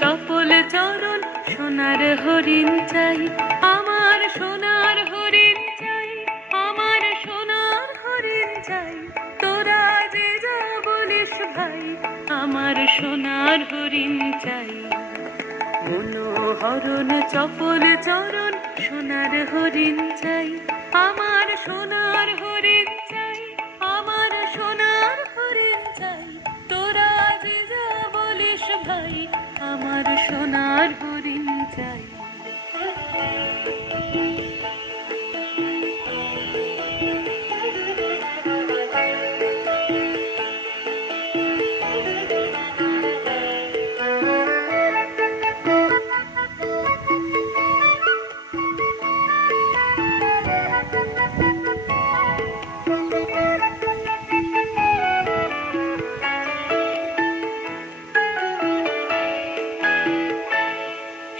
চপল চরণ সোনার হরিণ চাই, আমার সোনার হরিণ চাই, আমার সোনার হরিণ চাই। তোরা যে যা বলিস ভাই, আমার সোনার হরিণ চাই। মনোহরণ চপল চরণ সোনার হরিণ চাই, আমার সোনার হরিণ চাই, আমার সোনার হরিণ চাই। তোরা যে যা বলিস ভাই, আমার সোনার হরিণ চাই।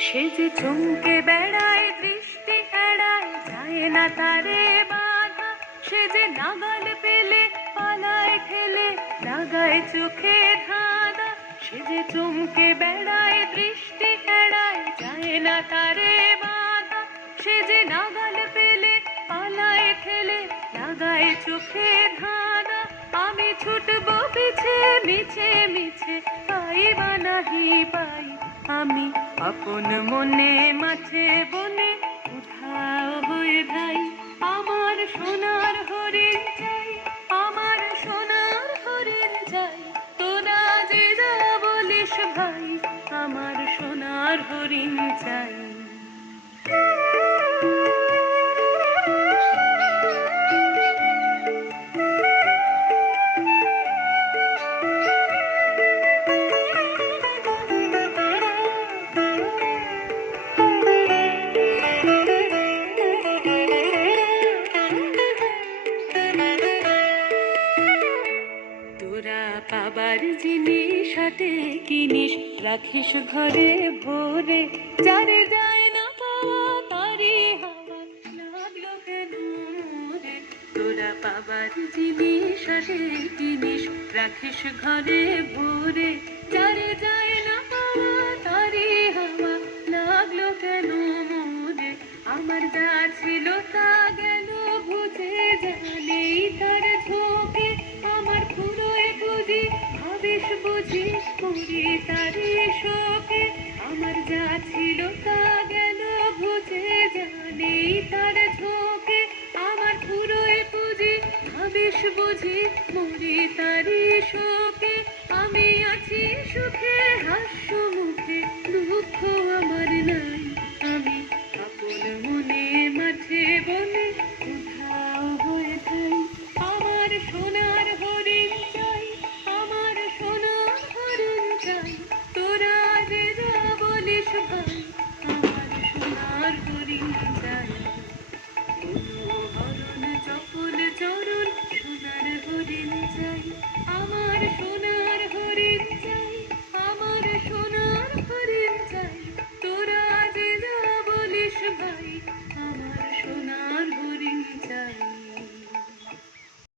সে যে চমকে বেড়ায়, দৃষ্টি এড়ায়, যায় না তারে বাধা। সে যে নাগাল পেলে পালায় ঠেলে, লাগায় চোখে ধাঁধা। সে যে চমকে বেড়ায়, দৃষ্টি এড়ায়, যায় না তারে বাধা। সে যে নাগাল পেলে পালায় ঠেলে, লাগায় চোখে ধাঁধা। আমি ছুটবো পিছে মিছে মিছে, পাই বা নাহি পাই। আমি আপন মনে মাঝে বনে উধাও হয়ে যাই। আমার সোনার হরিণ চাই, আমার সোনার হরিণ চাই। তোরা যে যা বলিস ভাই, আমার সোনার হরিণ চাই। পাবার জিনিস হাতে কিনিস, রাখিস ঘরে ভরে। যারে যায় না পাওয়া তারি হাওয়া লাগলো কেন রে। তোরা পাবার জিনিস হাতে কিনিস, রাখিস ঘরে ভরে।